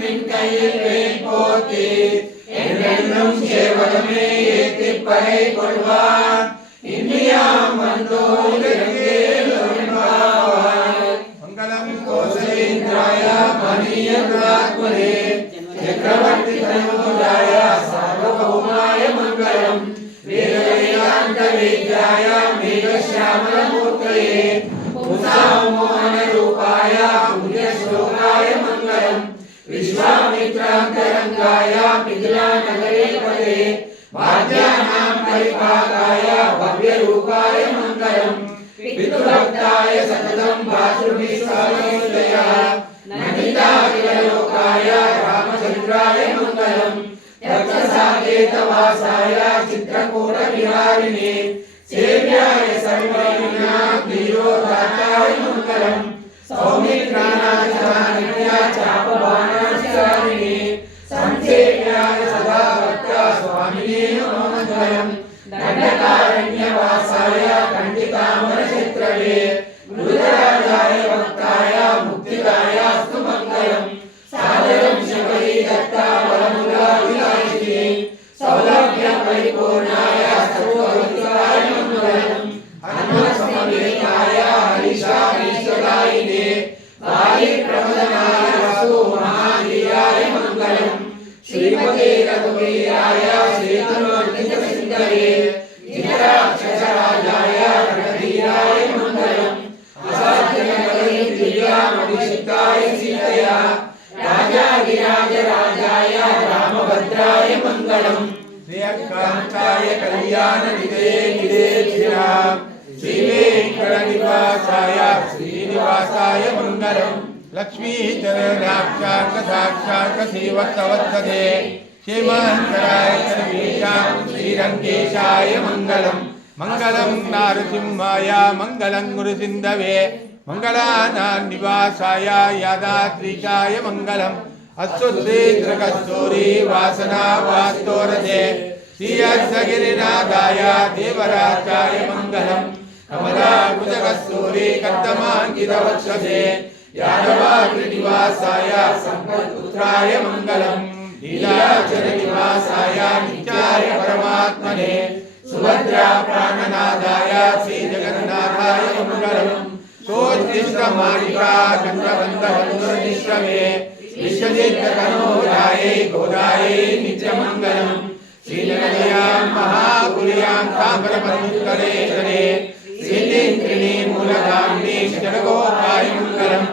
நின் கையில் வேல் போர்த்தி என்றென்றும் சேவகமே ஏத்திப்பறை கொள்வான் இந்தியாம் வந்தோர் மங்களம் கோசலேந்திராய மணியராத்மனே चक्रवर्ती तनूजाय सार्वभौमाय मंगलम वेदवेदांत विद्याय मेघश्यामलमूर्तये पुंसामोहन रूपाय पुण्य श्लोकाय मंगलम विश्वामित्रांतरंगाय पिंगलानगरे पदे भाग्यानां परिपाकाय भव्य रूपाय मंगलम पितृभक्ताय सततं भातृभिस्वामिदया नमिताखिललोकाय रामचंद्राय मंगलम तत्साकेतवासाय चित्रकूटविहारिणे सेव्याय सर्वविघ्नोद्धाताय मंगलम सौमित्राणाय चापबाणाचारिणे संसेव्याय सदा भक्त स्वामिने नमो मंगलम दंडकारण्यवासाय कंठिकामरचित्रवे गुरुराजाय भक्ताय मुक्तिदायास्तु मंगलम सादरं शिवै दत्ता वरमुलाविलासिने सौलभ्य परिपूर्णाय सर्वभक्ताय मंगलम अन्नसमवेताय हरिशामीश्वरायिने वायि प्रमदनाय वसु महाधीराय मंगलम श्रीमते रघुवीराय श्रीतनोर्नितसिंहये चित्राक्षराजाय रणधीराय मंगलम अभिषिक्ताय सीतया राजाधिराज राजाय रामभद्राय मंगलम श्रीकांताय कल्याण निधे निधे श्रीराम श्रीवेंकटनिवासाय श्रीनिवासाय मंगलम लक्ष्मी चरणाक्षांक साक्षांक श्रीवत्सवत्सदे क्षेमांतराय सर्वेषां श्रीरंगेशाय मंगलम मंगलम नारसिंहाय मंगलं गुरुसिंधवे मंगलानान्निवासाय यादात्रीशाय मंगलम अश्वत्थेन्द्रकस्तूरी वासना वास्तोरजे श्रीयस्सगिरिनाथाय देवराजाय मंगलम कमलाकुजकस्तूरी कर्तमाङ्कितवक्षसे यादवाग्रनिवासाय सम्पत्पुत्राय मंगलम लीलाचलनिवासाय नित्याय परमात्मने सुभद्रा प्राणनाथाय श्री जगन्नाथाय मंगलम सोत्तिष्ठमालिका चन्द्रवन्दवन्दुरनिश्रवे विश्वजित्ततनोजायै गोदायै नित्यमङ्गलम् श्रीनगर्यां महापुर्यां ताम्रपत्युत्तरे तरे श्रीतिन्त्रिणी मूलधाम्नि जगगोपाय मङ्गलम्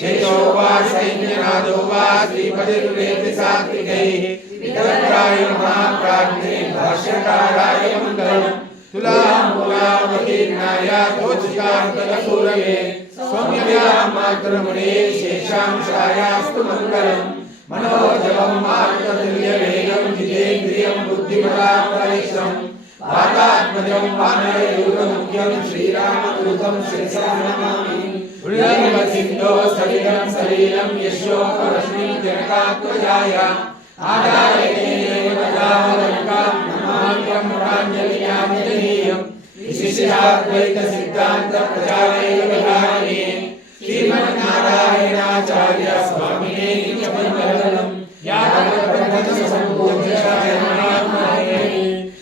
शेषो वा सैन्यनादो वा श्रीपतिर्वेदसात्विकैः वितत्राय महाप्राज्ञे भाष्यकाराय मङ्गलम् तुलामूलावतीर्णाय तोषिकान्तरसूरवे सौम्यव्यामात्रमुने शेषांशायास्तु मङ्गलम् मनोजवं मार्गतुल्यवेगं जितेन्द्रियं बुद्धिमतां वरिष्ठं वातात्मजं वानरयूथमुख्यं श्रीरामदूतं शिरसा नमामि उल्लङ्घसिन्धो सलिलं सलीलं यशोपरश्मिं जनकात्मजाय आदाय तेनैव तदावलङ्कां नमाम्यहं प्राञ्जलियाञ्जलीयम् विशिष्टाद्वैतसिद्धान्तप्रचारैकविहारिणे श्रीमन्नारायणाचार्य स्वामिने नित्यमङ्गलम् यादवप्रपञ्चसम्पूज्याय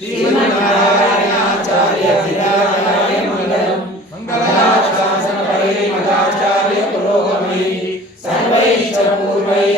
श्रीमन्नारायणाचार्य विराजाय मङ्गलम् मङ्गलाशासनपरैः मदाचार्य पुरोगमैः सर्वैश्च पूर्वैः